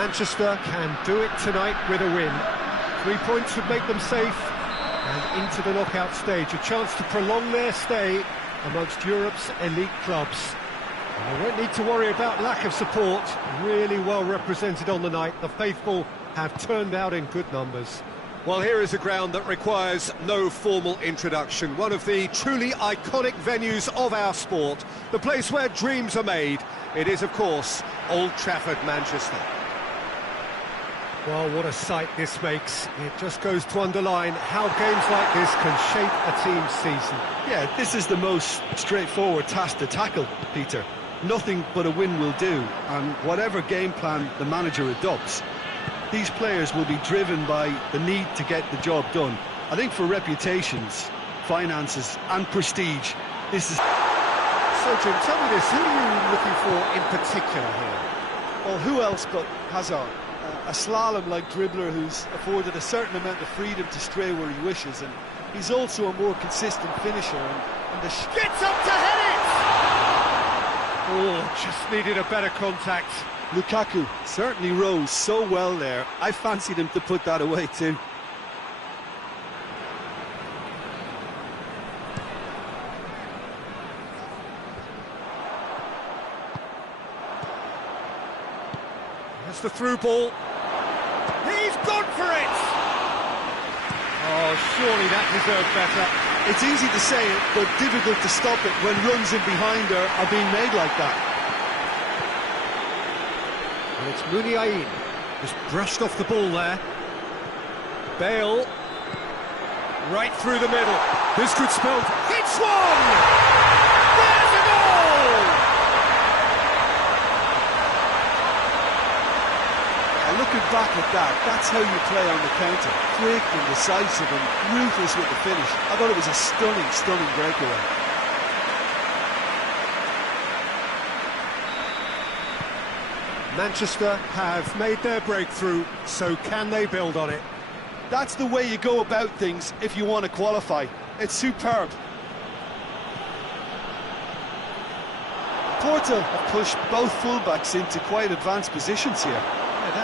Manchester can do it tonight with a win. 3 points would make them safe and into the knockout stage. A chance to prolong their stay amongst Europe's elite clubs. And they won't need to worry about lack of support. Really well represented on the night. The faithful have turned out in good numbers. Well, here is a ground that requires no formal introduction. One of the truly iconic venues of our sport. The place where dreams are made. It is, of course, Old Trafford, Manchester. Well, what a sight this makes. It just goes to underline how games like this can shape a team's season. Yeah, this is the most straightforward task to tackle, Peter. Nothing but a win will do, and whatever game plan the manager adopts, these players will be driven by the need to get the job done. I think for reputations, finances and prestige, this is... So, Jim, tell me this, who are you looking for in particular here? Well, who else but Hazard? A slalom-like dribbler who's afforded a certain amount of freedom to stray where he wishes, and he's also a more consistent finisher. And gets up to head it! Oh, just needed a better contact. Lukaku certainly rose so well there. I fancied him to put that away too. That's the through ball. He's gone for it! Oh, surely that deserved better. It's easy to say it, but difficult to stop it when runs in behind her are being made like that. And it's Muniain, just brushed off the ball there. Bale, right through the middle. This could spell... It's one! There's a goal! And looking back at that, that's how you play on the counter. Quick and decisive and ruthless with the finish. I thought it was a stunning, stunning breakaway. Manchester have made their breakthrough, so can they build on it? That's the way you go about things if you want to qualify. It's superb. Porto have pushed both fullbacks into quite advanced positions here. Yeah,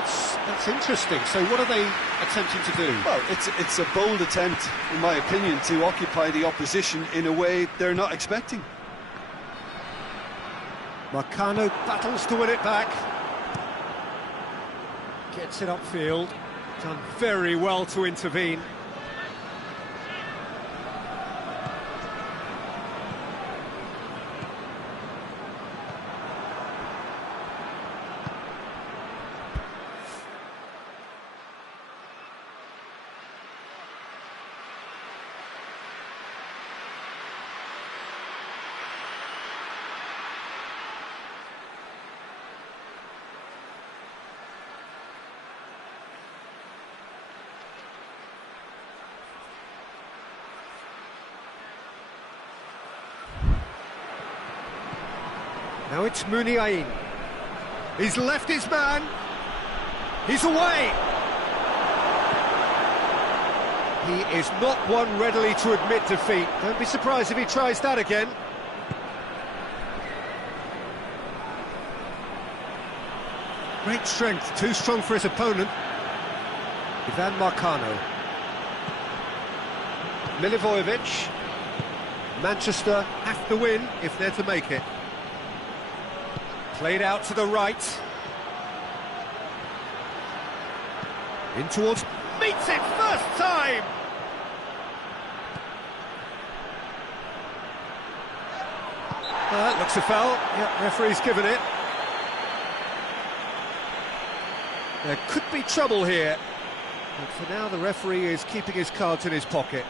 that's interesting. So what are they attempting to do? Well, it's a bold attempt, in my opinion, to occupy the opposition in a way they're not expecting. Marcano battles to win it back. Gets it upfield. Done very well to intervene. Now it's Muniain. He's left his man. He's away. He is not one readily to admit defeat. Don't be surprised if he tries that again. Great strength, too strong for his opponent. Ivan Marcano. Milivojevic. Manchester have to win if they're to make it. Played out to the right. In towards... Meets it first time! That looks a foul. Yep, referee's given it. There could be trouble here. But for now, the referee is keeping his cards in his pocket.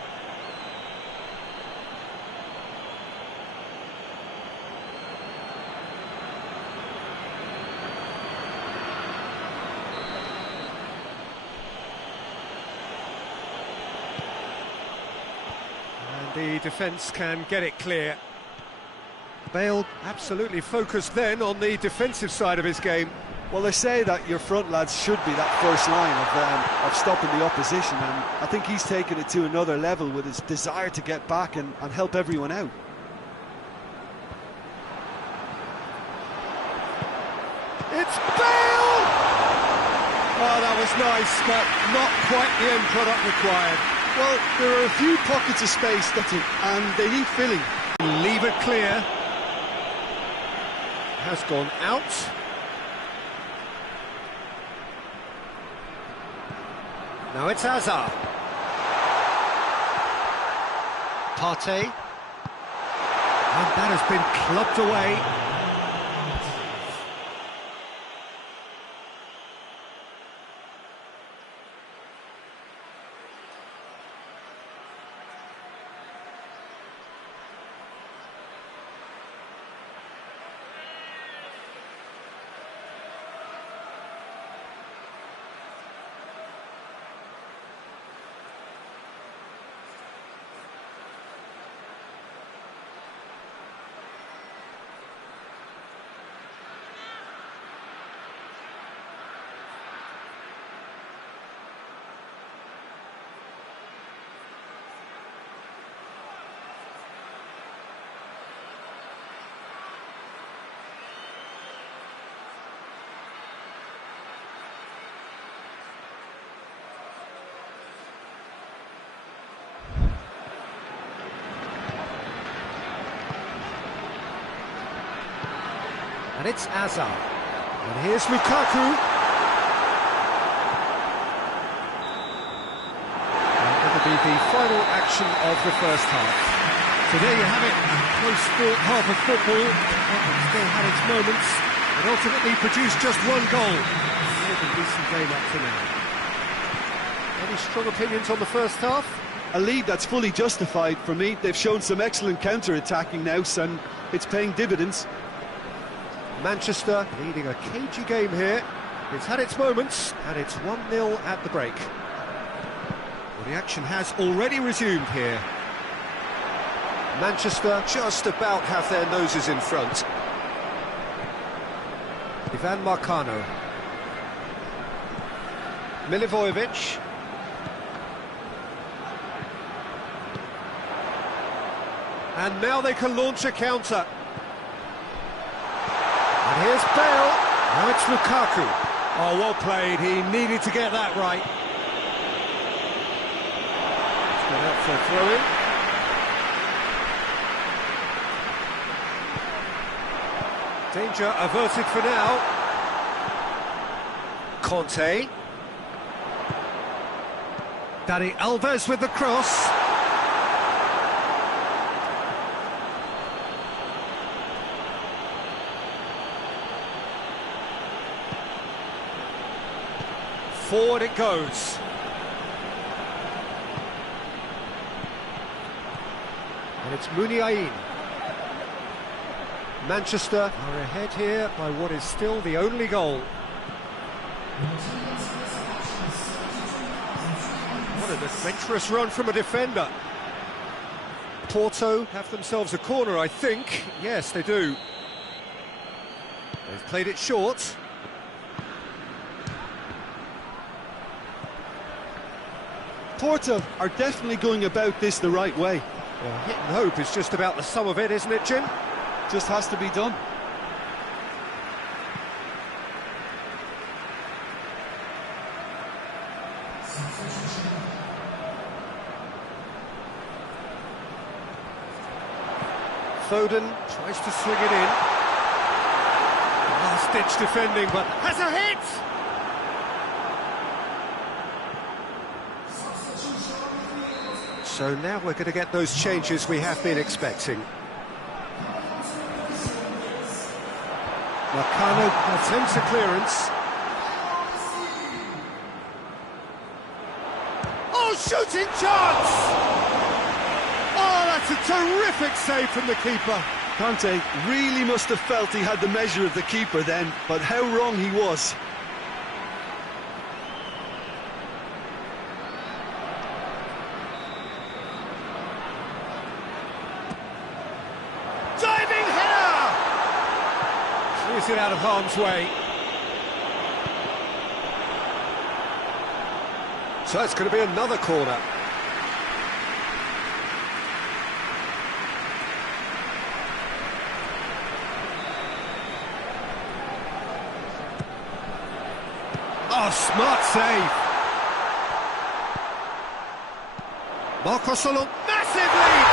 The defence can get it clear. Bale absolutely focused then on the defensive side of his game. Well, they say that your front lads should be that first line of stopping the opposition, and I think he's taken it to another level with his desire to get back and help everyone out. It's Bale! was nice, but not quite the end product required. Well, there are a few pockets of space, and they need filling. Leave it clear. Has gone out. Now it's Hazard. Partey. And that has been clubbed away. And it's Hazard. And here's Lukaku. And that'll be the final action of the first half. So there you have it, a close-fought half of football. It still had its moments, and ultimately produced just one goal. A decent game up to now. Any strong opinions on the first half? A lead that's fully justified for me. They've shown some excellent counter-attacking now, and it's paying dividends. Manchester leading a cagey game here. It's had its moments, and it's 1-0 at the break. Well, the action has already resumed here. Manchester just about have their noses in front. Ivan Marcano. Milivojevic. And now they can launch a counter. And here's Bale. Now it's Lukaku. Oh, well played. He needed to get that right. It's gone out for a throw-in. Danger averted for now. Conte. Dani Alves with the cross. Forward it goes. And it's Muniain. Manchester are ahead here by what is still the only goal. What an adventurous run from a defender. Porto have themselves a corner, I think. Yes, they do. They've played it short. Porto are definitely going about this the right way. Well, hit and hope is just about the sum of it, isn't it, Jim? Just has to be done. Foden tries to swing it in. Last-ditch defending, but has a hit! So now we're going to get those changes we have been expecting. Marcano attempts a clearance. Oh, shooting chance! Oh, that's a terrific save from the keeper. Conte really must have felt he had the measure of the keeper then, but how wrong he was. Diving header! Clears it out of harm's way. So it's going to be another corner. Oh, smart save. Marcos along, massive lead!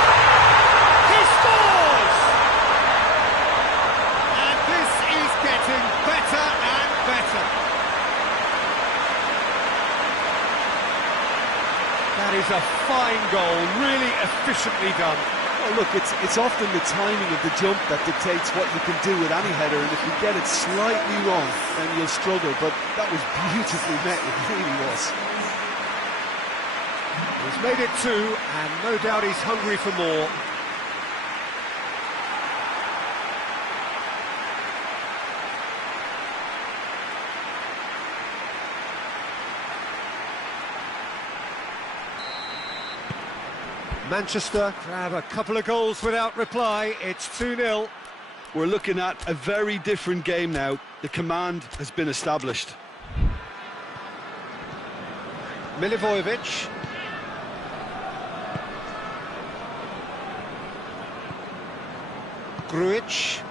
He scores! And this is getting better and better. That is a fine goal, really efficiently done. Well, look, it's often the timing of the jump that dictates what you can do with any header, and if you get it slightly wrong, then you'll struggle, but that was beautifully met, it really was. He's made it 2, and no doubt he's hungry for more. Manchester grab a couple of goals without reply. It's 2-0. We're looking at a very different game now. The command has been established. Milivojevic. Grujic.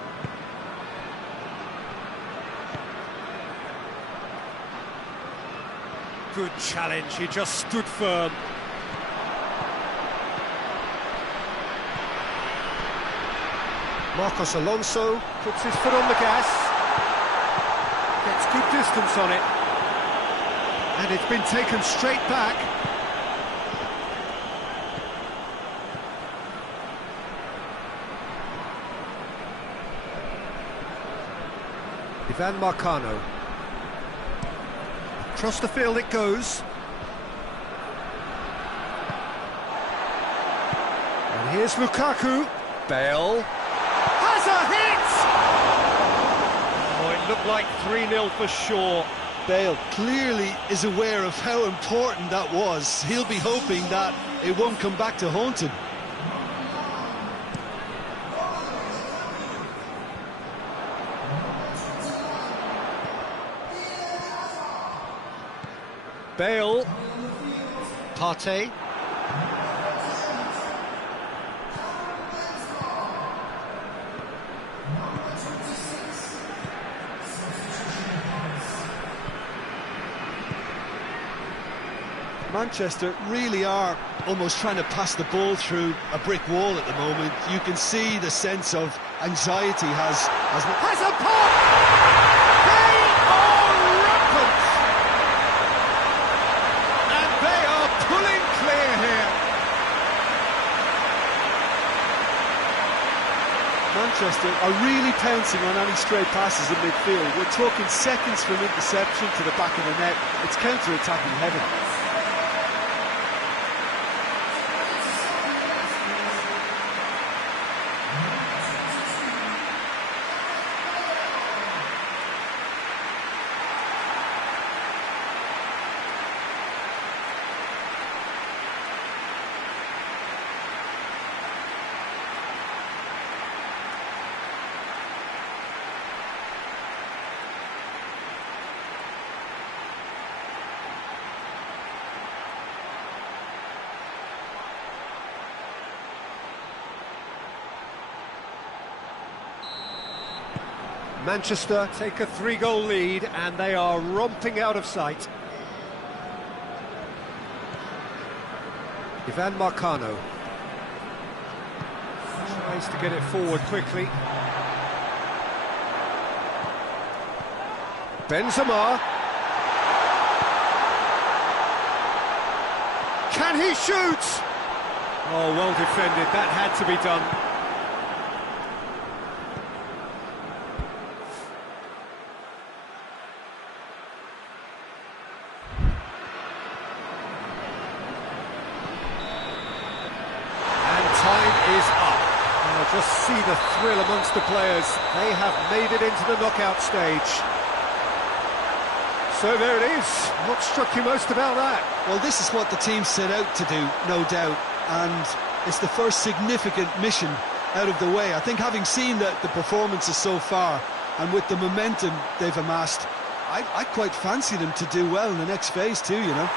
Good challenge, he just stood firm. Marcos Alonso puts his foot on the gas, gets good distance on it, and it's been taken straight back. Ivan Marcano. Across the field it goes. And here's Lukaku. Bale. Has a hit! Oh, it looked like 3-0 for sure. Bale clearly is aware of how important that was. He'll be hoping that it won't come back to haunt him. Bale. Partey. Manchester really are almost trying to pass the ball through a brick wall at the moment. You can see the sense of anxiety has a pop! They are rampant! And they are pulling clear here. Manchester are really pouncing on any stray passes in midfield. We're talking seconds from interception to the back of the net. It's counter-attacking heaven. Manchester take a 3-goal lead and they are romping out of sight. Ivan Marcano tries to get it forward quickly. Benzema. Can he shoot? Oh, well defended, that had to be done. Just see the thrill amongst the players. They have made it into the knockout stage. So there it is. What struck you most about that? Well, this is what the team set out to do, no doubt, and it's the first significant mission out of the way. I think having seen the performances so far, and with the momentum they've amassed, I quite fancy them to do well in the next phase too, you know.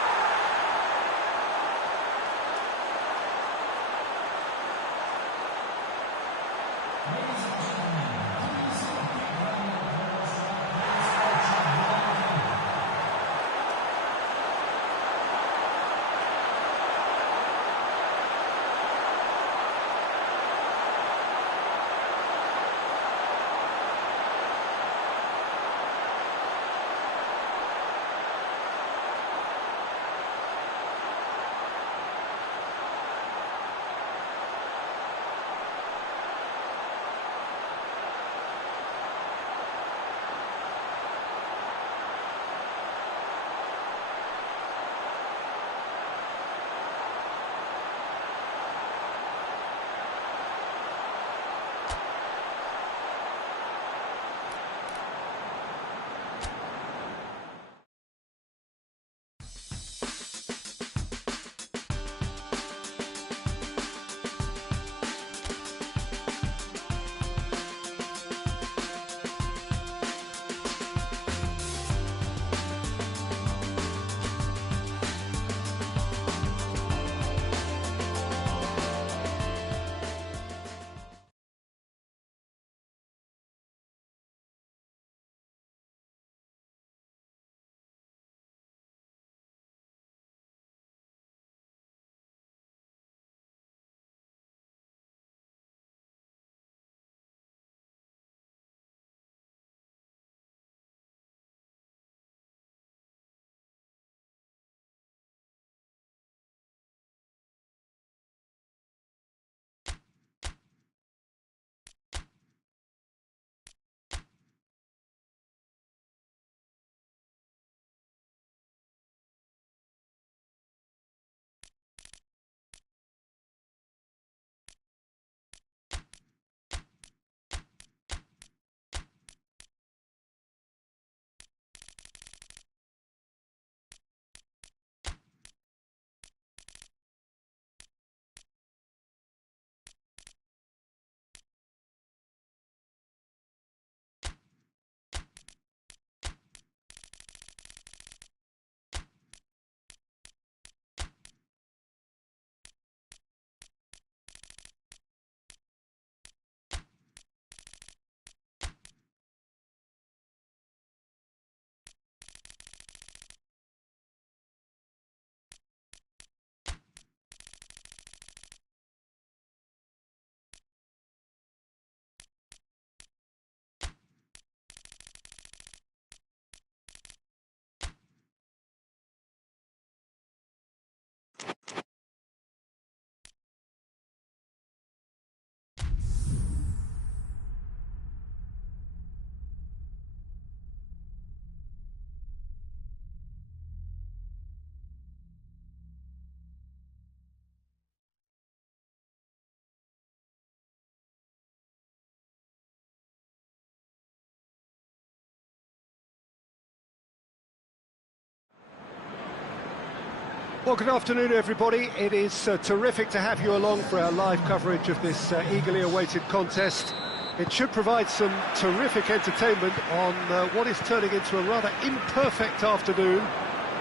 Well, good afternoon, everybody. It is terrific to have you along for our live coverage of this eagerly awaited contest. It should provide some terrific entertainment on what is turning into a rather imperfect afternoon.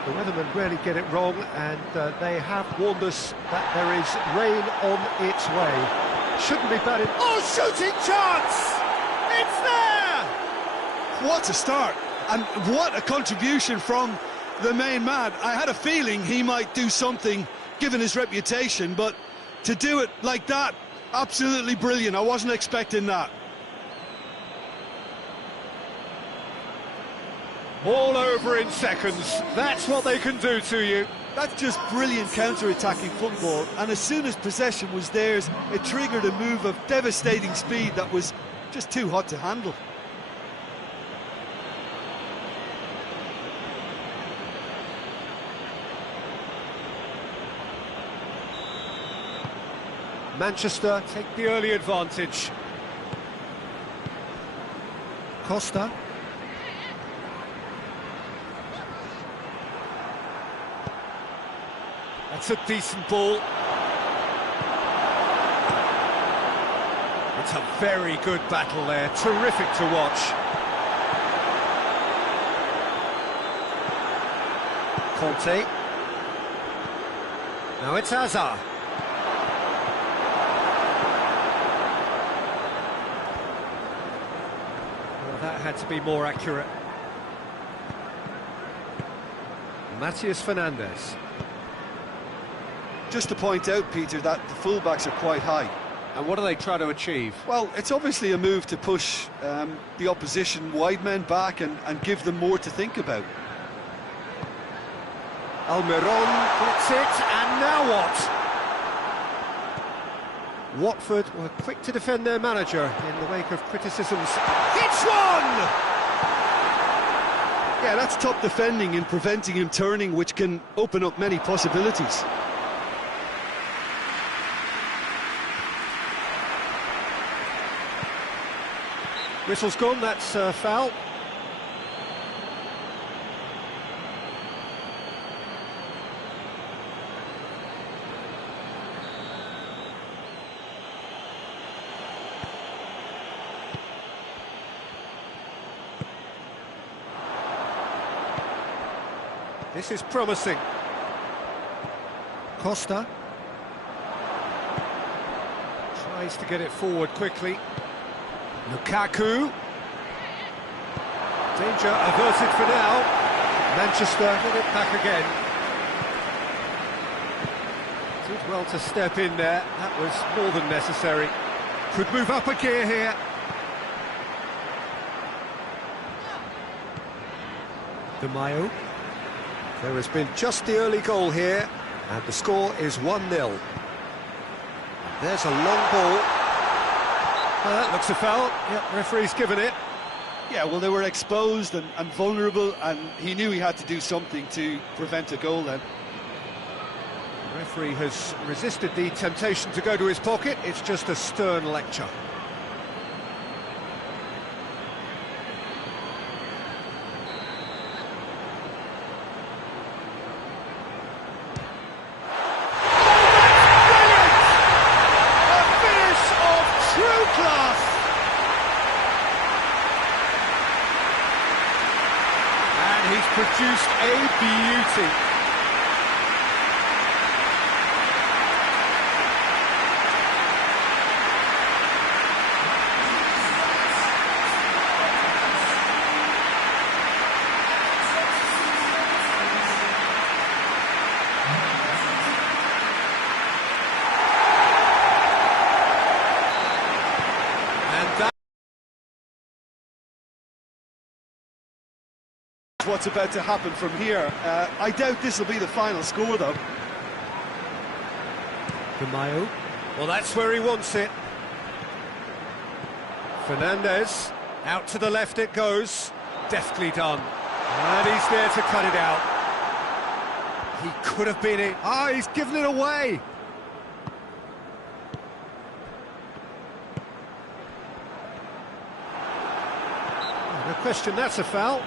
The weathermen rarely get it wrong, and they have warned us that there is rain on its way. Shouldn't be bad in... Oh, shooting chance! It's there! What a start, and what a contribution from the main man. I had a feeling he might do something, given his reputation, but to do it like that, absolutely brilliant. I wasn't expecting that. All over in seconds. That's what they can do to you. That's just brilliant counter-attacking football, and as soon as possession was theirs, it triggered a move of devastating speed that was just too hot to handle. Manchester take the early advantage. Costa. That's a decent ball. It's a very good battle there, terrific to watch. Conte. Now it's Hazard. Well, that had to be more accurate. Matías Fernandes. Just to point out, Peter, that the fullbacks are quite high. And what do they try to achieve? Well, it's obviously a move to push the opposition wide men back and give them more to think about. Almiron gets it, and now what? Watford were quick to defend their manager in the wake of criticisms. It's one! Yeah, that's top defending and preventing him turning, which can open up many possibilities. Whistle's gone, that's foul. This is promising. Costa tries to get it forward quickly. Lukaku. Danger averted for now. Manchester get it back again. Did well to step in there. That was more than necessary. Could move up a gear here. De Mayo. There has been just the early goal here, and the score is 1-0. There's a long ball. That looks a foul. Yep, referee's given it. Yeah, well, they were exposed and vulnerable, and he knew he had to do something to prevent a goal then. The referee has resisted the temptation to go to his pocket. It's just a stern lecture. Produced a beauty. What's about to happen from here. I doubt this will be the final score, though. De Mayo. Well, that's where he wants it. Fernandes. Out to the left it goes. Deftly done. And he's there to cut it out. He could have been it. Ah, he's given it away. No question, that's a foul.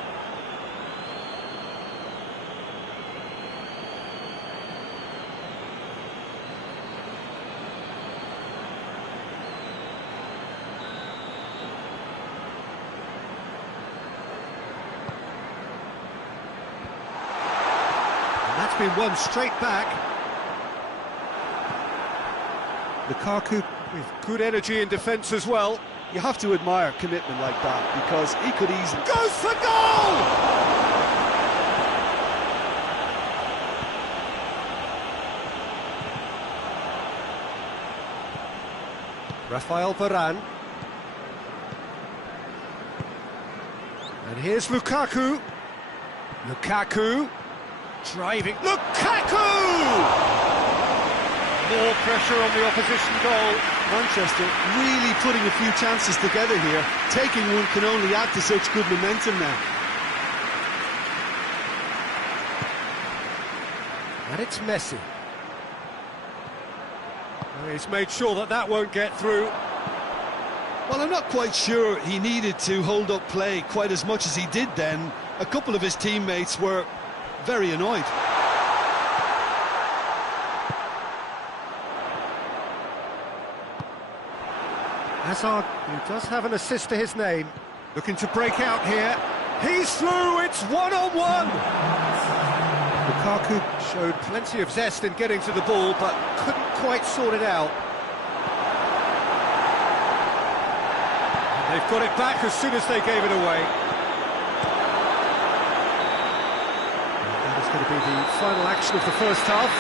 been won straight back. Lukaku with good energy in defence as well. You have to admire commitment like that, because he could easily... Goes for goal! Rafael Varane. And here's Lukaku. Lukaku. Driving. Lukaku! More pressure on the opposition goal. Manchester really putting a few chances together here. Taking one can only add to such good momentum now. And it's Messi. He's made sure that that won't get through. Well, I'm not quite sure he needed to hold up play quite as much as he did then. A couple of his teammates were very annoyed. Hazard, who does have an assist to his name, looking to break out here. He's through, it's one-on-one! Lukaku showed plenty of zest in getting to the ball, but couldn't quite sort it out. And they've got it back as soon as they gave it away. And that is going to be the final action of the first half.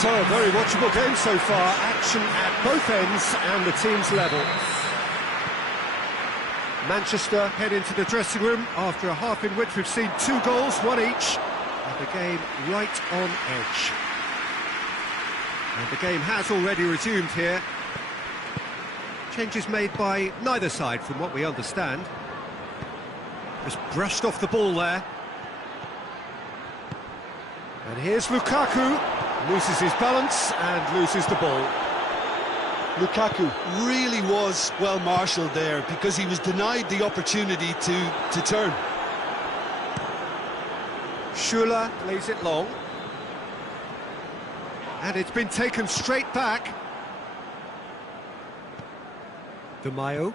So, a very watchable game so far. Action at both ends and the team's level. Manchester head into the dressing room after a half in which we've seen 2 goals, 1 each. And the game right on edge. And the game has already resumed here. Changes made by neither side from what we understand. Just brushed off the ball there. And here's Lukaku. Loses his balance and loses the ball. Lukaku really was well marshalled there, because he was denied the opportunity to turn. Schürrle plays it long. And it's been taken straight back. De Mayo.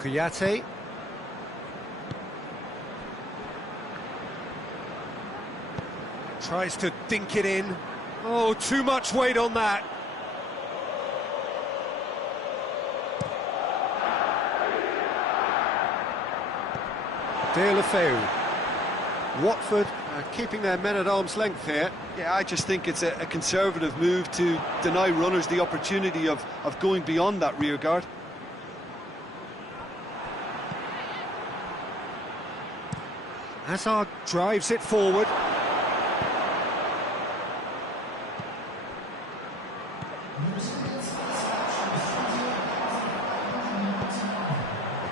Kouyaté. Tries to dink it in. Oh, too much weight on that. dulU. Watford keeping their men at arm's length here. Yeah, I just think it's a conservative move to deny runners the opportunity of going beyond that rear guard. Hazard drives it forward.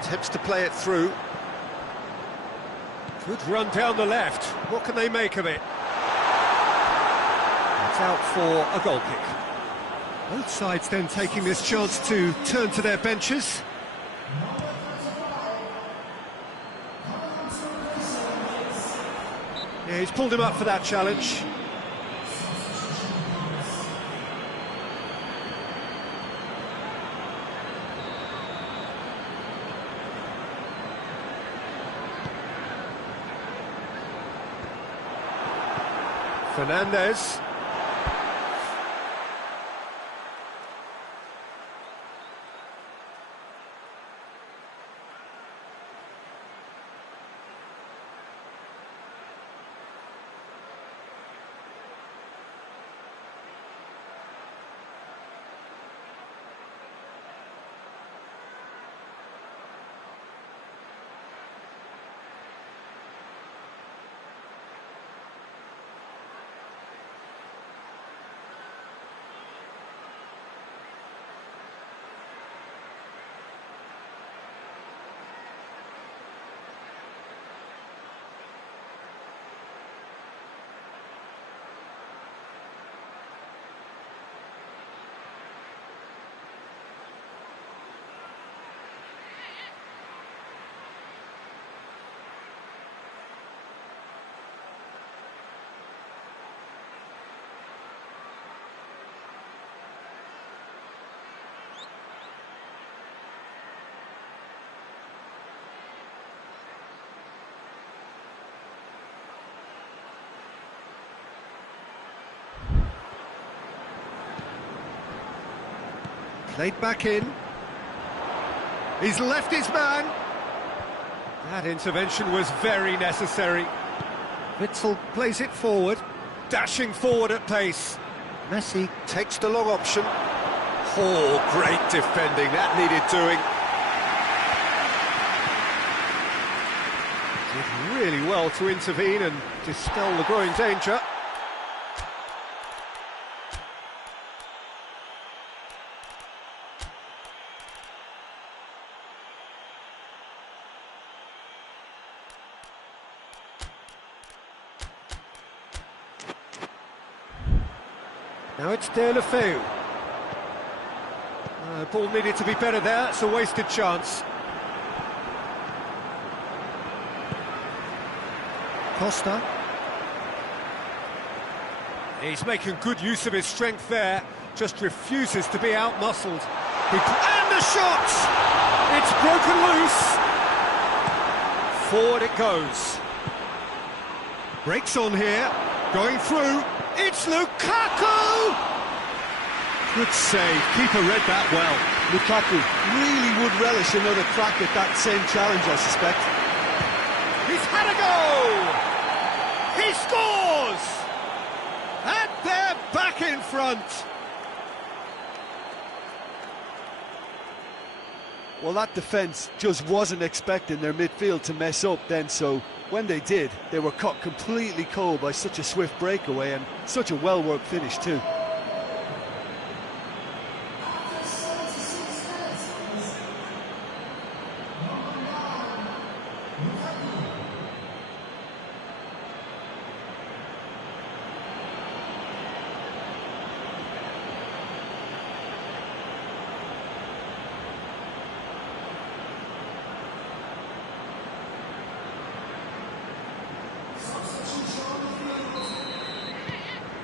Attempts to play it through. Good run down the left. What can they make of it? It's out for a goal kick. Both sides then taking this chance to turn to their benches. Yeah, he's pulled him up for that challenge. Fernandes. Played back in. He's left his man. That intervention was very necessary. Witsel plays it forward, dashing forward at pace. Messi takes the long option. Oh, great defending, that needed doing. Did really well to intervene and dispel the growing danger. Now it's dulU. Ball needed to be better there, it's a wasted chance. Costa. He's making good use of his strength there, just refuses to be out-muscled. And the shot! It's broken loose! Forward it goes. Breaks on here, going through. It's Lukaku! Good save, keeper read that well. Lukaku really would relish another crack at that same challenge, I suspect. He's had a go! He scores! And they're back in front. Well, that defence just wasn't expecting their midfield to mess up then, so when they did, they were caught completely cold by such a swift breakaway and such a well-worked finish too.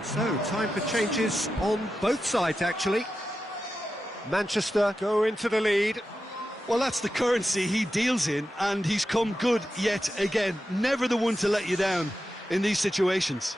So, time for changes on both sides, actually. Manchester go into the lead. Well, that's the currency he deals in, and he's come good yet again. Never the one to let you down in these situations.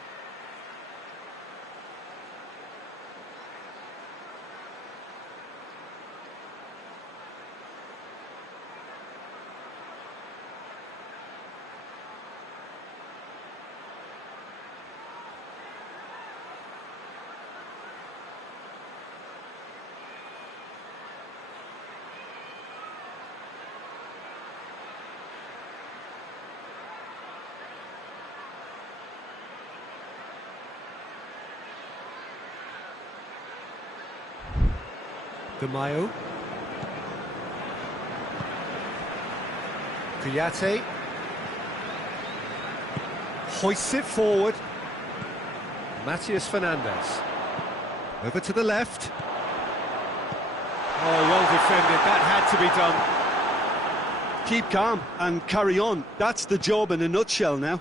Mayo. Kuyate hoists it forward. Matias Fernandez over to the left. Oh, well defended, that had to be done. Keep calm and carry on. That's the job in a nutshell now.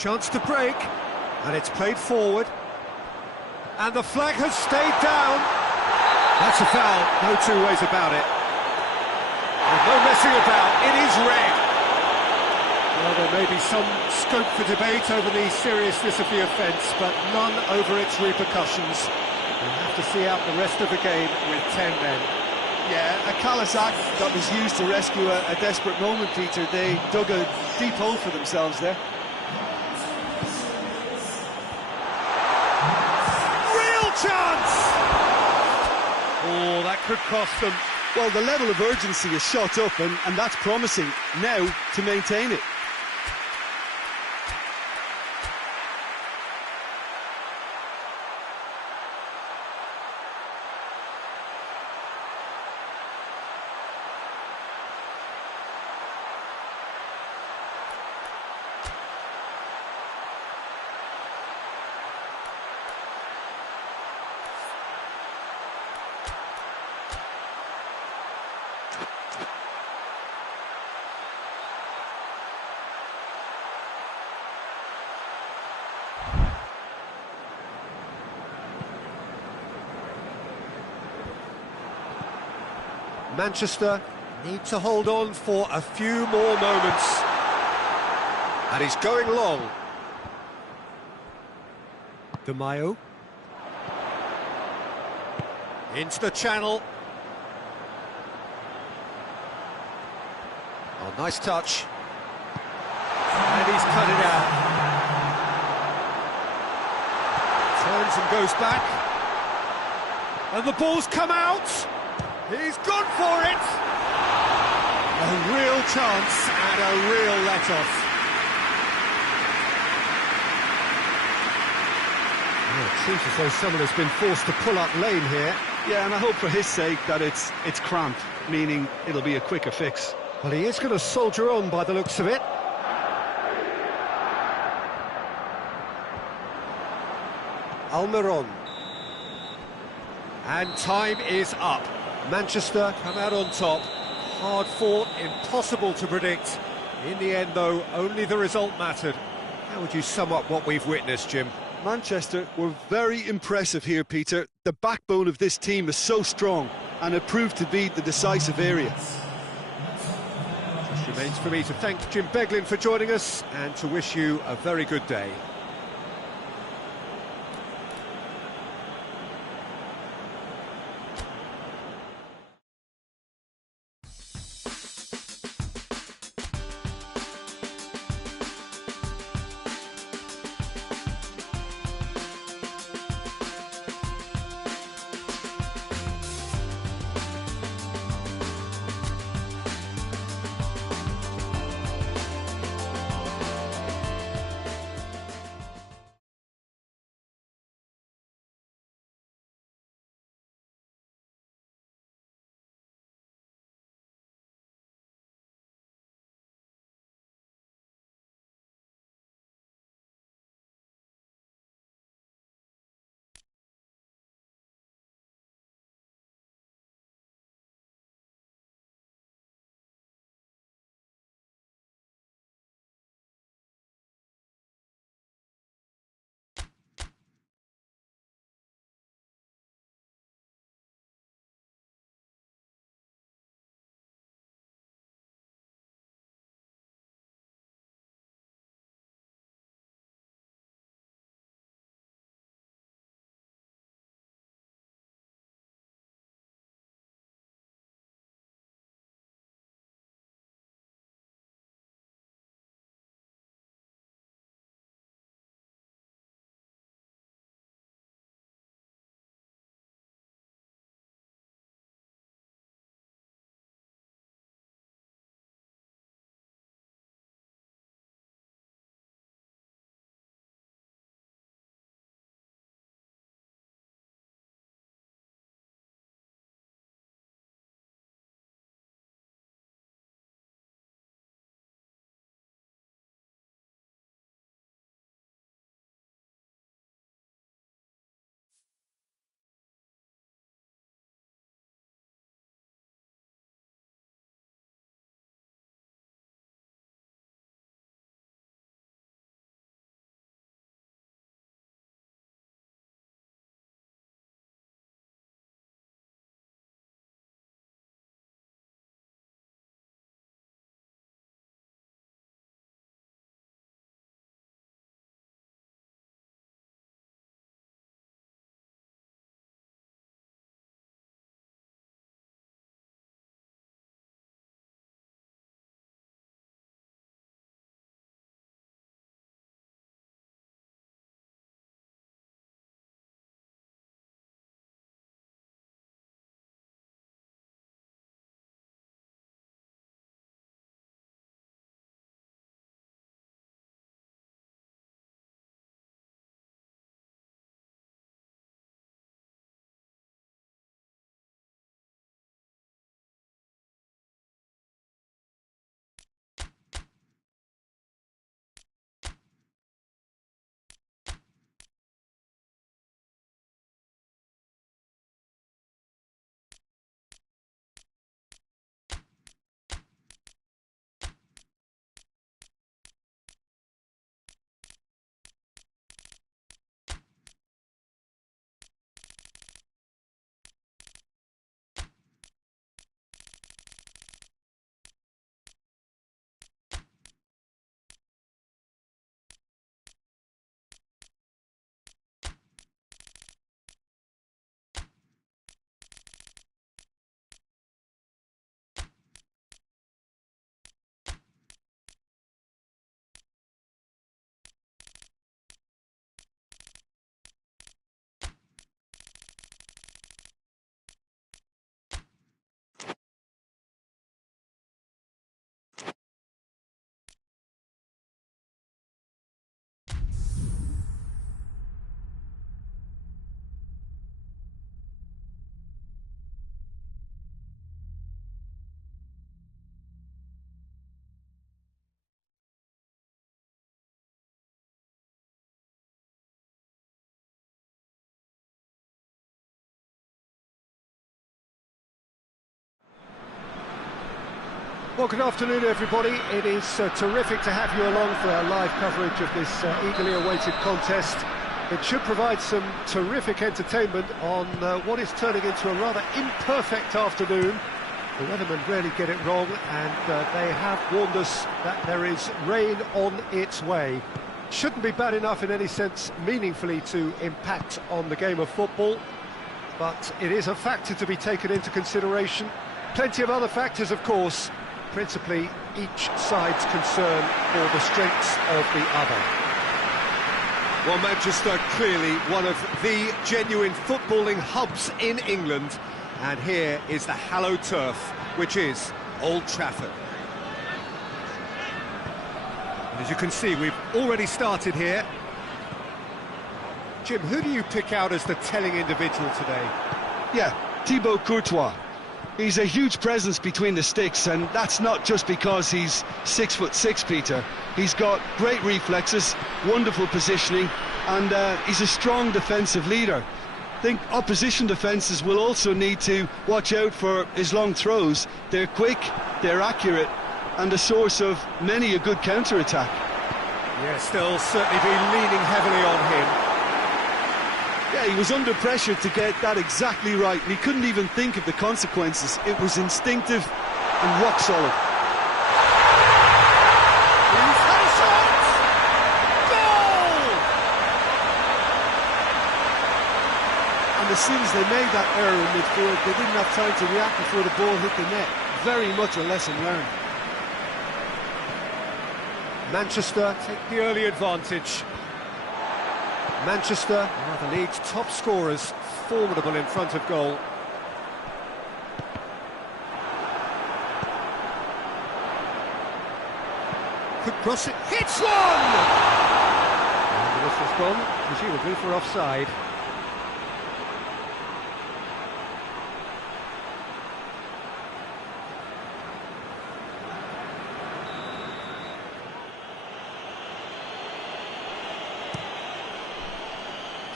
Chance to break, and it's played forward, and the flag has stayed down. That's a foul, no two ways about it. There's no messing about, it is red. Well, there may be some scope for debate over the seriousness of the offence, but none over its repercussions. We'll have to see out the rest of the game with 10 men. Yeah, a callous act that was used to rescue a desperate moment, Peter. They dug a deep hole for themselves there. Chance! Oh, that could cost them. Well, the level of urgency is shot up, and that's promising now to maintain it. Manchester need to hold on for a few more moments. And he's going long. Mayo. Into the channel. Oh, nice touch. And he's cut it out. Turns and goes back. And the ball's come out. He's gone for it. A real chance and a real let-off. Oh, it seems as though someone has been forced to pull up lane here. Yeah, and I hope for his sake that it's cramped, meaning it'll be a quicker fix. Well, he is going to soldier on by the looks of it. Almiron. And time is up. Manchester come out on top. Hard fought, impossible to predict. In the end, though, only the result mattered. How would you sum up what we've witnessed, Jim? Manchester were very impressive here, Peter. The backbone of this team is so strong, and it proved to be the decisive area. Just remains for me to thank Jim Beglin for joining us and to wish you a very good day. Well, good afternoon, everybody. It is terrific to have you along for our live coverage of this eagerly awaited contest. It should provide some terrific entertainment on what is turning into a rather imperfect afternoon. The weathermen rarely get it wrong, and they have warned us that there is rain on its way. Shouldn't be bad enough in any sense meaningfully to impact on the game of football, but it is a factor to be taken into consideration. Plenty of other factors, of course, principally each side's concern for the strengths of the other. Well, Manchester clearly one of the genuine footballing hubs in England, and here is the hallowed turf, which is Old Trafford. As you can see, we've already started here. Jim, who do you pick out as the telling individual today? Yeah, Thibaut Courtois. He's a huge presence between the sticks, and that's not just because he's 6'6", Peter. He's got great reflexes, wonderful positioning, and he's a strong defensive leader. I think opposition defences will also need to watch out for his long throws. They're quick, they're accurate, and a source of many a good counter-attack. Yes, they'll certainly be leaning heavily on him. Yeah, he was under pressure to get that exactly right, and he couldn't even think of the consequences. It was instinctive and rock solid. He's had a shot! Goal! And as soon as they made that error in midfield, they didn't have time to react before the ball hit the net. Very much a lesson learned. Manchester take the early advantage. Manchester are the league's top scorers, formidable in front of goal. Could cross it, hits one! And the whistle's gone, presumably for offside.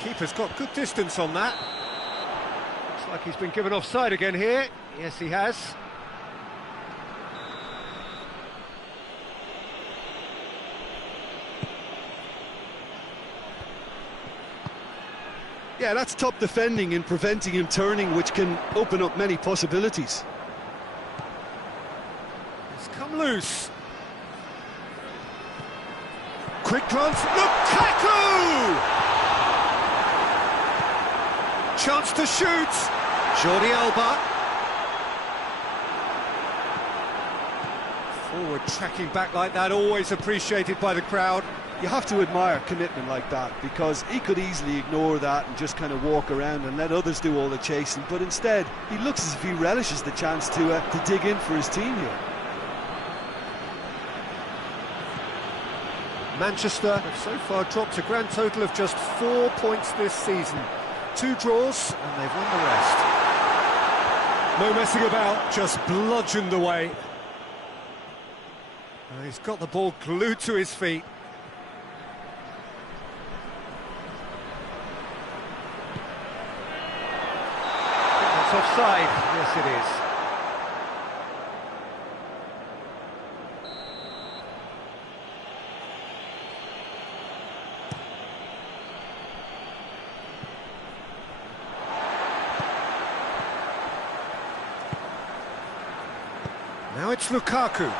Keeper's got good distance on that. Looks like he's been given offside again here. Yes, he has. Yeah, that's top defending and preventing him turning, which can open up many possibilities. It's come loose. Quick glance, Lukaku! Chance to shoot. Jordi Alba. Forward tracking back like that, always appreciated by the crowd. You have to admire commitment like that, because he could easily ignore that and just kind of walk around and let others do all the chasing, but instead he looks as if he relishes the chance to dig in for his team here. Manchester have so far dropped a grand total of just 4 points this season. 2 draws, and they've won the rest. No messing about, just bludgeoned away. And he's got the ball glued to his feet. I think that's offside. Yes, it is. Now it's Lukaku.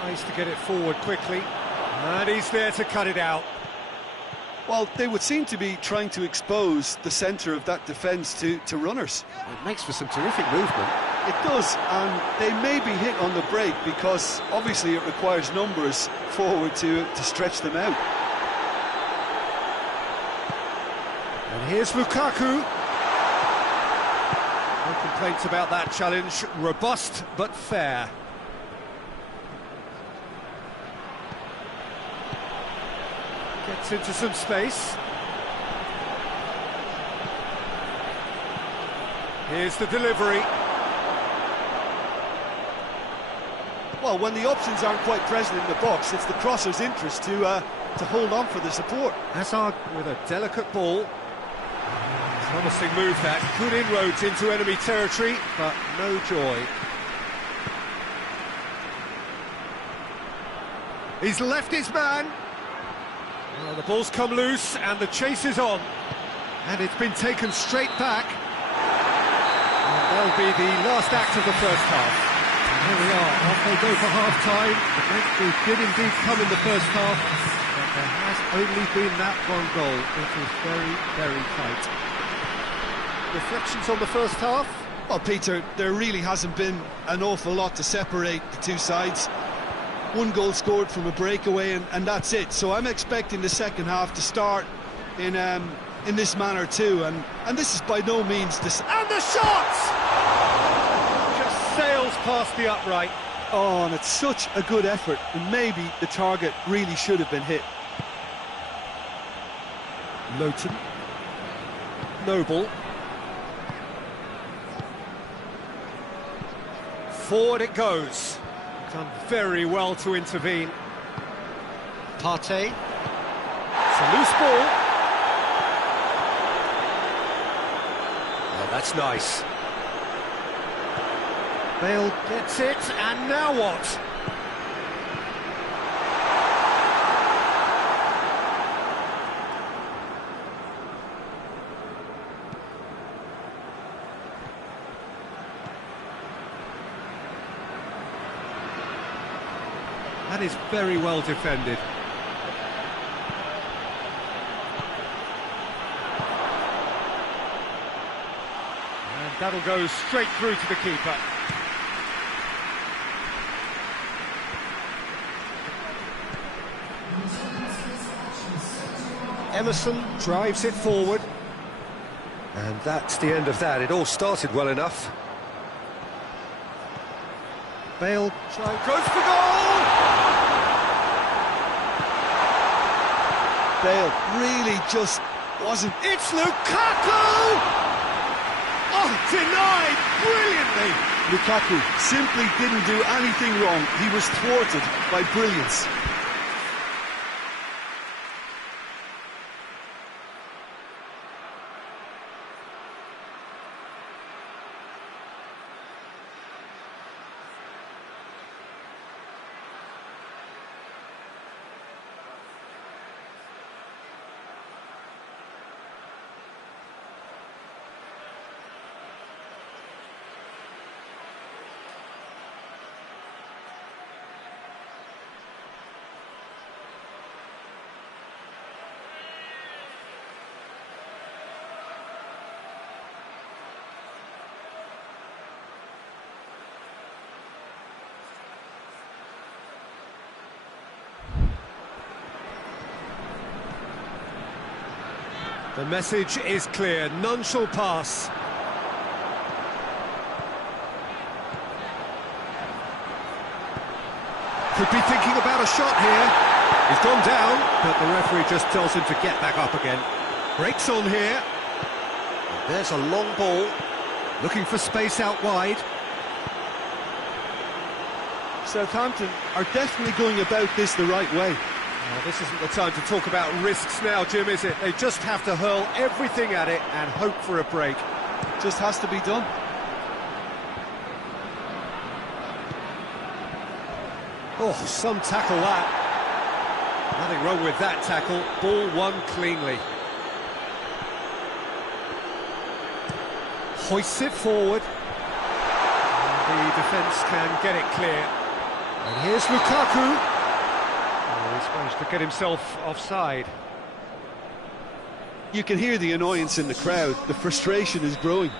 Tries to get it forward quickly, and he's there to cut it out. Well, they would seem to be trying to expose the centre of that defence to runners. It makes for some terrific movement. It does, and they may be hit on the break because obviously it requires numbers forward to stretch them out. And here's Lukaku. No complaints about that challenge. Robust but fair. Gets into some space. Here's the delivery. Well, when the options aren't quite present in the box, it's the crosser's interest to hold on for the support. Hazard with a delicate ball. Promising move that. Good inroads into enemy territory, but no joy. He's left his man. Well, the ball's come loose and the chase is on. And it's been taken straight back. And that'll be the last act of the first half. And here we are, off they go for half-time. The breakthrough did indeed come in the first half, but there has only been that one goal. It was very, very tight. Reflections on the first half? Well, Peter, there really hasn't been an awful lot to separate the two sides. One goal scored from a breakaway, and that's it. So I'm expecting the second half to start in this manner too. And this is by no means this. And the shot! Just sails past the upright. Oh, and it's such a good effort, and maybe the target really should have been hit. Lowton. Noble. Forward it goes. Done very well to intervene. Partey. It's a loose ball. Oh, that's nice. Bale gets it, and now what? That is very well defended. And that'll go straight through to the keeper. Emerson drives it forward. And that's the end of that. It all started well enough. Bale goes for goal! Bale really just wasn't. It's Lukaku! Oh, denied brilliantly! Lukaku simply didn't do anything wrong. He was thwarted by brilliance. The message is clear, none shall pass. Could be thinking about a shot here. He's gone down, but the referee just tells him to get back up again. Breaks on here. And there's a long ball, looking for space out wide. Southampton are definitely going about this the right way. Well, this isn't the time to talk about risks now, Jim, is it? They just have to hurl everything at it and hope for a break. Just has to be done. Oh, some tackle that. Nothing wrong with that tackle. Ball won cleanly. Hoists it forward. And the defence can get it clear. And here's Lukaku. He's managed to get himself offside. You can hear the annoyance in the crowd. The frustration is growing.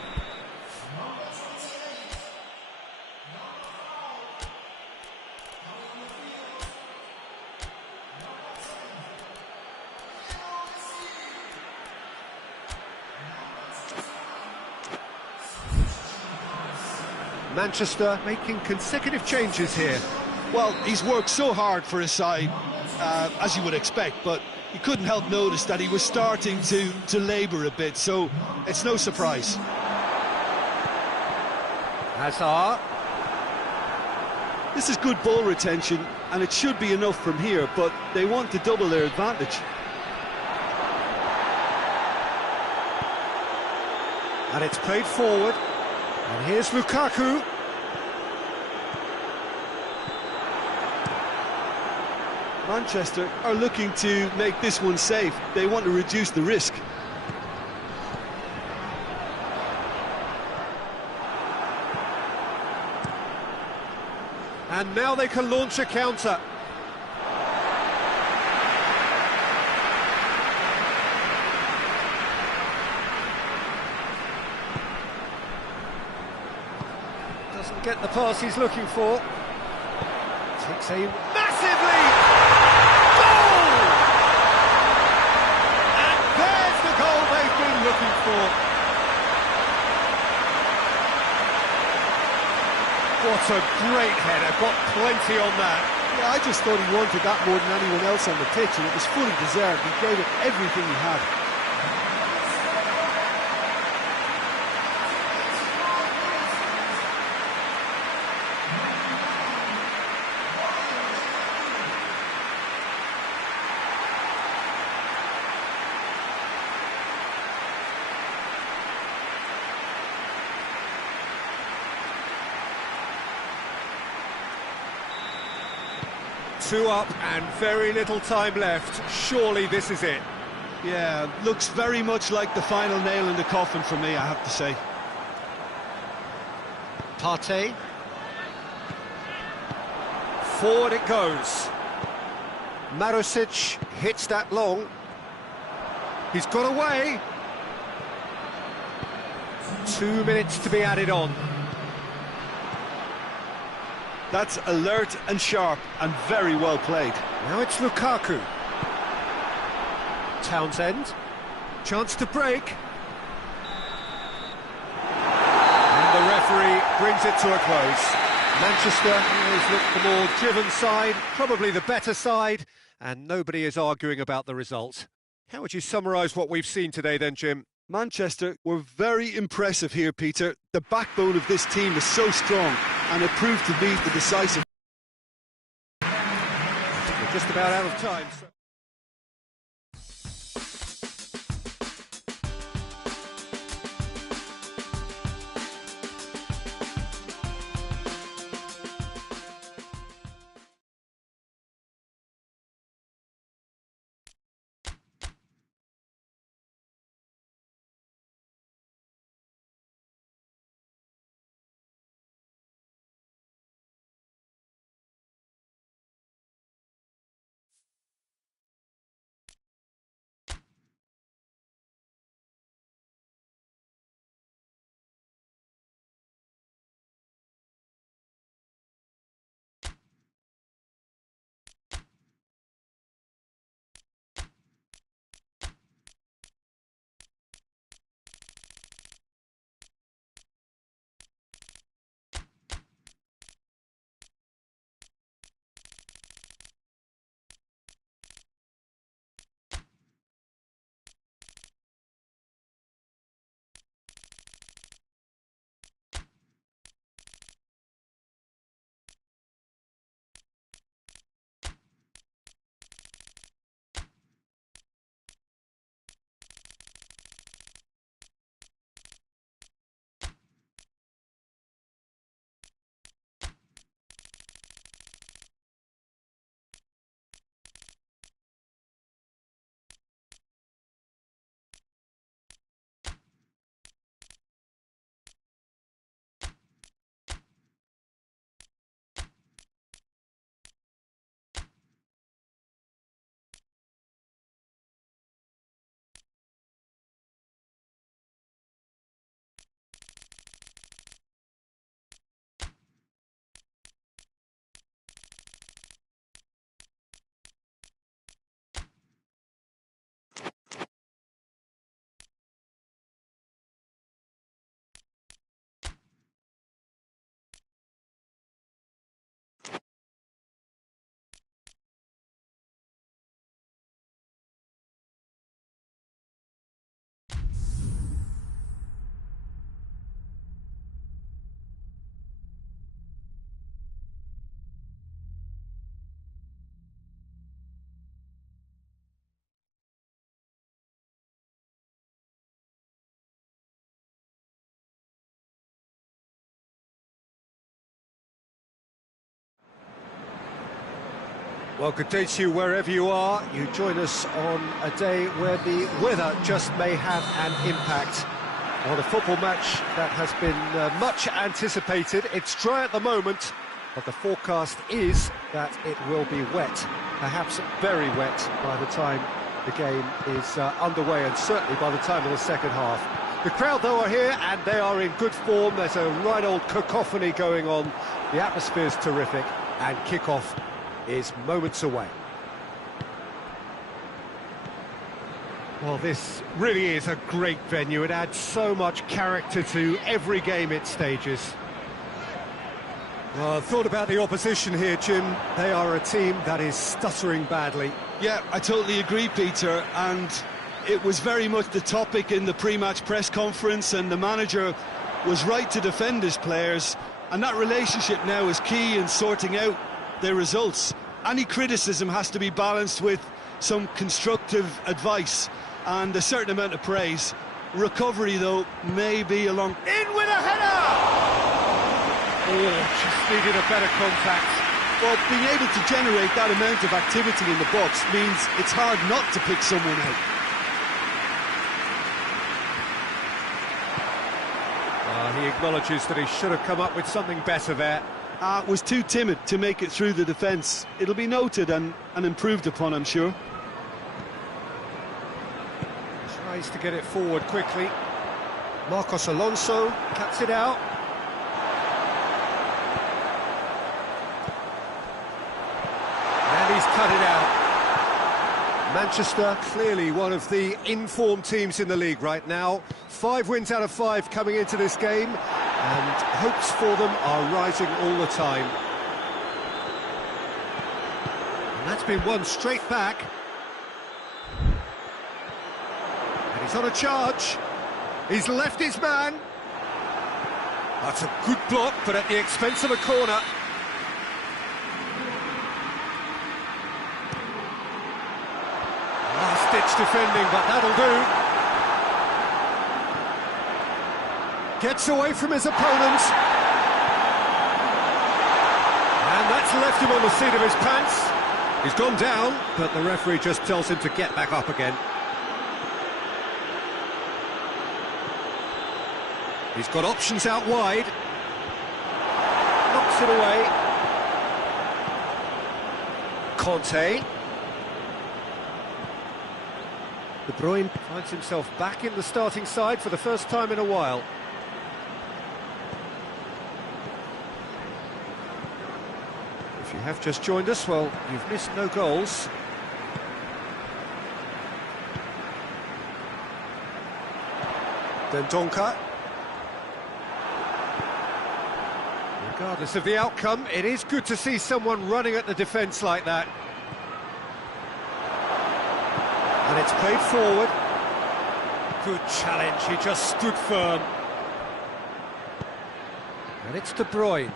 Manchester making consecutive changes here. Well, he's worked so hard for his side, as you would expect, but you couldn't help notice that he was starting to labour a bit, so it's no surprise. Hazard. This is good ball retention, and it should be enough from here, but they want to double their advantage. And it's played forward. And here's Lukaku. Manchester are looking to make this one safe. They want to reduce the risk. And now they can launch a counter. Doesn't get the pass he's looking for. Takes a massive lead. Goal! And there's the goal they've been looking for. What a great header, got plenty on that. Yeah, I just thought he wanted that more than anyone else on the pitch, and it was fully deserved. He gave it everything he had. Two up and very little time left. Surely this is it. Yeah, looks very much like the final nail in the coffin for me, I have to say. Partey. Forward it goes. Marusic hits that long. He's got away. 2 minutes to be added on. That's alert and sharp and very well played. Now it's Lukaku. Townsend. Chance to break. And the referee brings it to a close. Manchester always looked the more driven side, probably the better side, and nobody is arguing about the result. How would you summarise what we've seen today then, Jim? Manchester were very impressive here, Peter. The backbone of this team is so strong, and it proved to be the decisive. We're just about out of time. So Well, good day to you wherever you are. You join us on a day where the weather just may have an impact on a football match that has been much anticipated. It's dry at the moment, but the forecast is that it will be wet, perhaps very wet by the time the game is underway, and certainly by the time of the second half. The crowd, though, are here, and they are in good form. There's a right old cacophony going on. The atmosphere's terrific, and kick-off is moments away. Well, this really is a great venue. It adds so much character to every game it stages. Well, thought about the opposition here, Jim. They are a team that is stuttering badly. Yeah, I totally agree, Peter, and it was very much the topic in the pre-match press conference, and the manager was right to defend his players, and that relationship now is key in sorting out their results. Any criticism has to be balanced with some constructive advice and a certain amount of praise. Recovery, though, may be along... In with a header! Oh, just needed a better contact. Well, being able to generate that amount of activity in the box means it's hard not to pick someone out. He acknowledges that he should have come up with something better there. Was too timid to make it through the defence. It'll be noted and improved upon, I'm sure. Tries to get it forward quickly. Marcos Alonso cuts it out. And he's cut it out. Manchester, clearly one of the informed teams in the league right now. 5 wins out of 5 coming into this game, and hopes for them are rising all the time. And that's been won straight back. And he's on a charge. He's left his man. That's a good block, but at the expense of a corner. Last-ditch defending, but that'll do. Gets away from his opponent. And that's left him on the seat of his pants. He's gone down, but the referee just tells him to get back up again. He's got options out wide. Knocks it away. Conte. De Bruyne finds himself back in the starting side for the first time in a while. If you have just joined us, well, you've missed no goals. Dendonka. Regardless of the outcome, it is good to see someone running at the defence like that. And it's played forward. Good challenge, he just stood firm. And it's De Bruyne.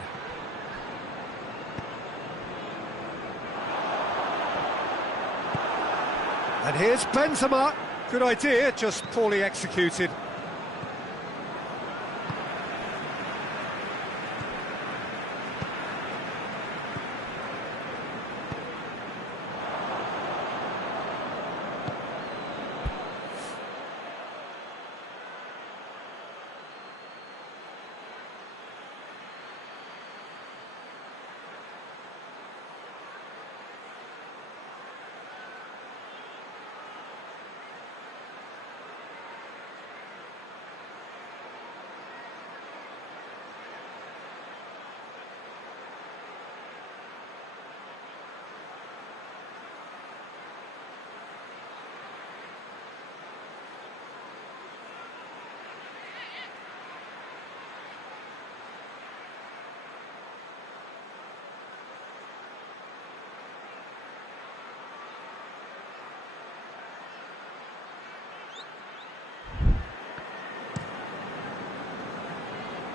And here's Benzema. Good idea, just poorly executed.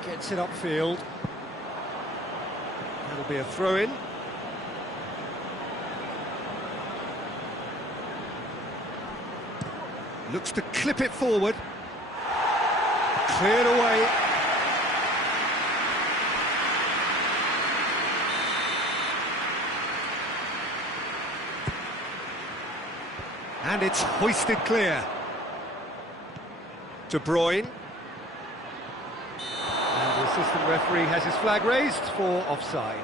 Gets it upfield. That'll be a throw-in. Looks to clip it forward. Cleared away. And it's hoisted clear. De Bruyne. And the assistant referee has his flag raised for offside.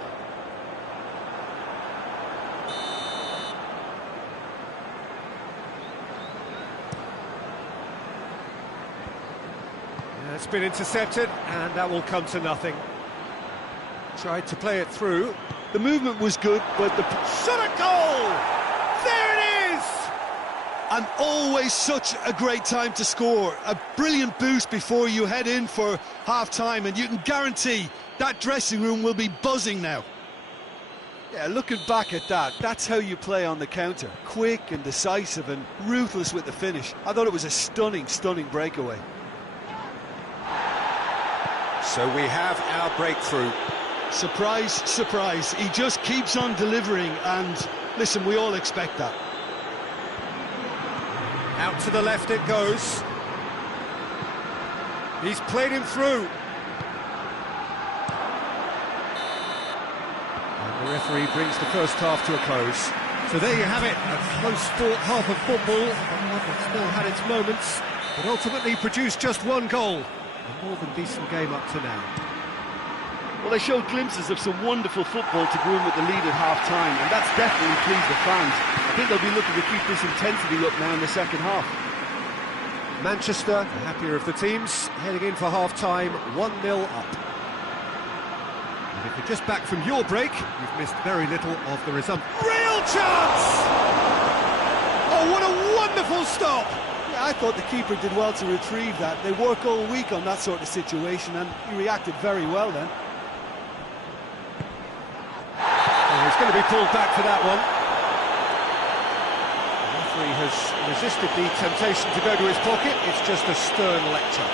It's been intercepted, and that will come to nothing. Tried to play it through. The movement was good, but the... Shot at goal! There it is! And always such a great time to score. A brilliant boost before you head in for half-time, and you can guarantee that dressing room will be buzzing now. Yeah, looking back at that, that's how you play on the counter. Quick and decisive and ruthless with the finish. I thought it was a stunning, stunning breakaway. So we have our breakthrough. Surprise, surprise. He just keeps on delivering, and listen, we all expect that. Out to the left it goes. He's played him through. And the referee brings the first half to a close. So there you have it, a close-fought half of football, and one that still had its moments, but ultimately produced just one goal. A more than decent game up to now. Well, they showed glimpses of some wonderful football to go in with the lead at half-time, and that's definitely pleased the fans. I think they'll be looking to keep this intensity up now in the second half. Manchester, the happier of the teams, heading in for half-time, 1-0 up. And if you're just back from your break, you've missed very little of the result. Real chance! Oh, what a wonderful stop! Yeah, I thought the keeper did well to retrieve that. They work all week on that sort of situation, and he reacted very well then. Oh, he's going to be pulled back for that one. The referee has resisted the temptation to go to his pocket. It's just a stern lecture.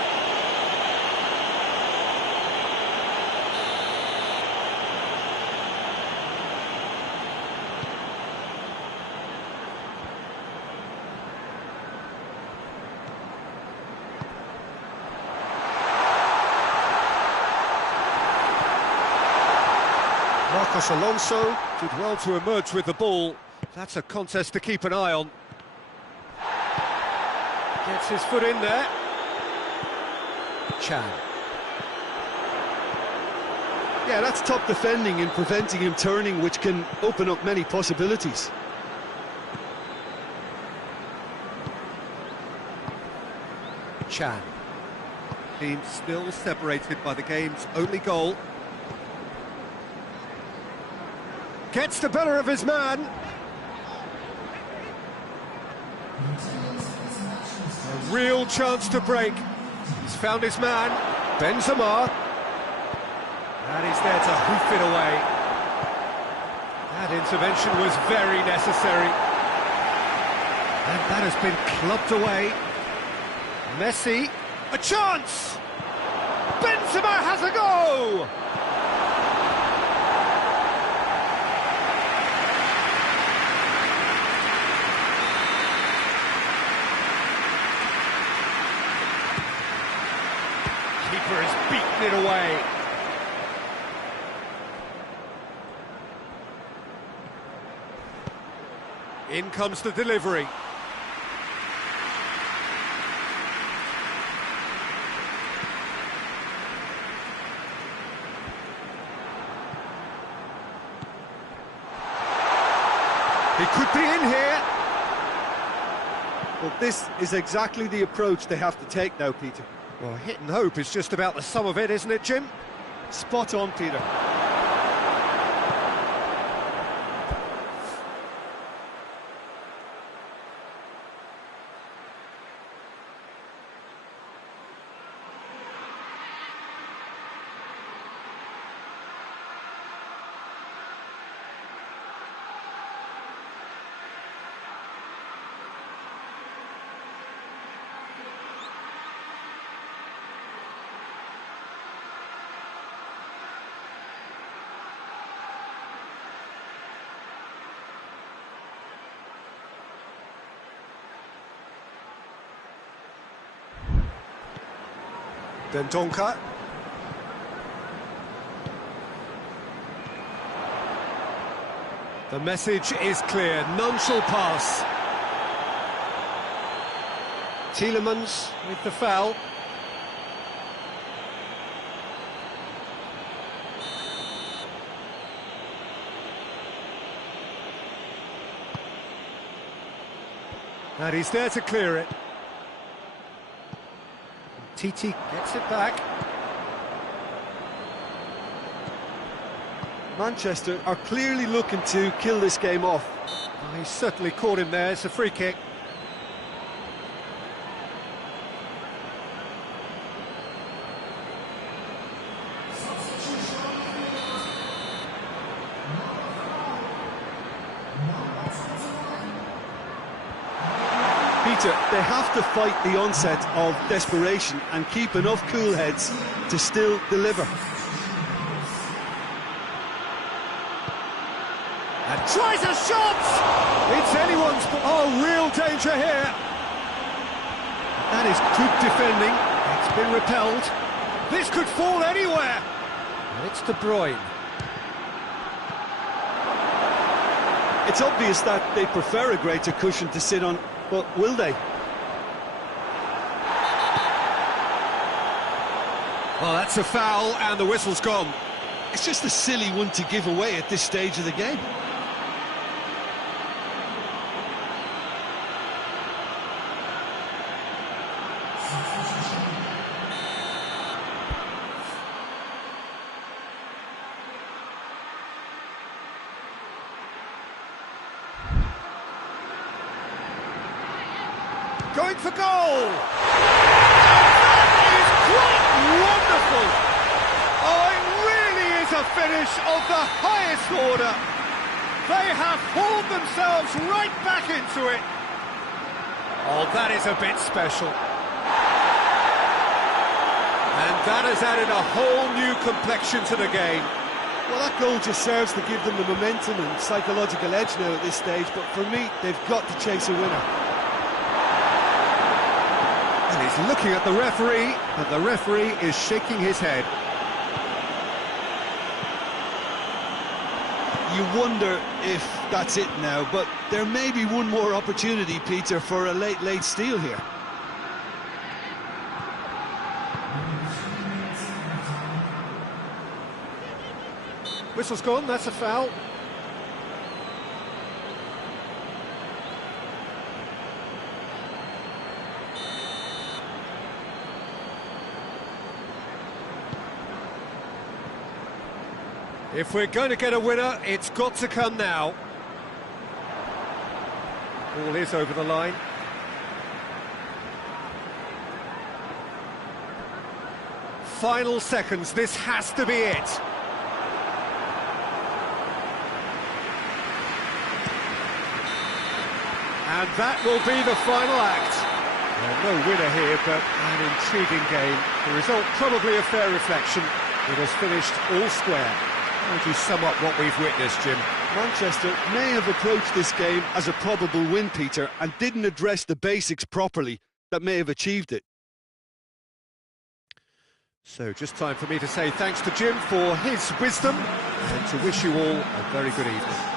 Marcos Alonso did well to emerge with the ball. That's a contest to keep an eye on. Gets his foot in there. Chan. Yeah, that's top defending and preventing him turning, which can open up many possibilities. Chan. Team still separated by the game's only goal. Gets the better of his man. A real chance to break. He's found his man, Benzema. And he's there to hoof it away. That intervention was very necessary. And that has been clubbed away. Messi, a chance! Benzema has a go! Keeper has beaten it away. In comes the delivery. He could be in here. Well, this is exactly the approach they have to take now, Peter. Well, hit and hope is just about the sum of it, isn't it, Jim? Spot on, Peter. Dendonka. The message is clear, none shall pass. Tielemans with the foul. And he's there to clear it. Titi gets it back. Manchester are clearly looking to kill this game off. Oh, he's certainly caught him there. It's a free kick. Peter, they have to fight the onset of desperation and keep enough cool heads to still deliver. And tries a shot! It's anyone's... Oh, real danger here. That is good defending. It's been repelled. This could fall anywhere. And it's De Bruyne. It's obvious that they prefer a greater cushion to sit on, but will they? Oh, that's a foul, and the whistle's gone. It's just a silly one to give away at this stage of the game. Going for goal! That is quite wonderful! Oh, it really is a finish of the highest order. They have hauled themselves right back into it. Oh, that is a bit special. And that has added a whole new complexion to the game. Well, that goal just serves to give them the momentum and psychological edge now at this stage, but for me, they've got to chase a winner. And he's looking at the referee, and the referee is shaking his head. You wonder if that's it now, but there may be one more opportunity, Peter, for a late steal here. Whistle's gone, that's a foul. If we're going to get a winner, it's got to come now. Ball is over the line. Final seconds, this has to be it. And that will be the final act. Well, no winner here, but an intriguing game. The result probably a fair reflection. It has finished all square. How would you sum up what we've witnessed, Jim? Manchester may have approached this game as a probable win, Peter, and didn't address the basics properly that may have achieved it. So just time for me to say thanks to Jim for his wisdom and to wish you all a very good evening.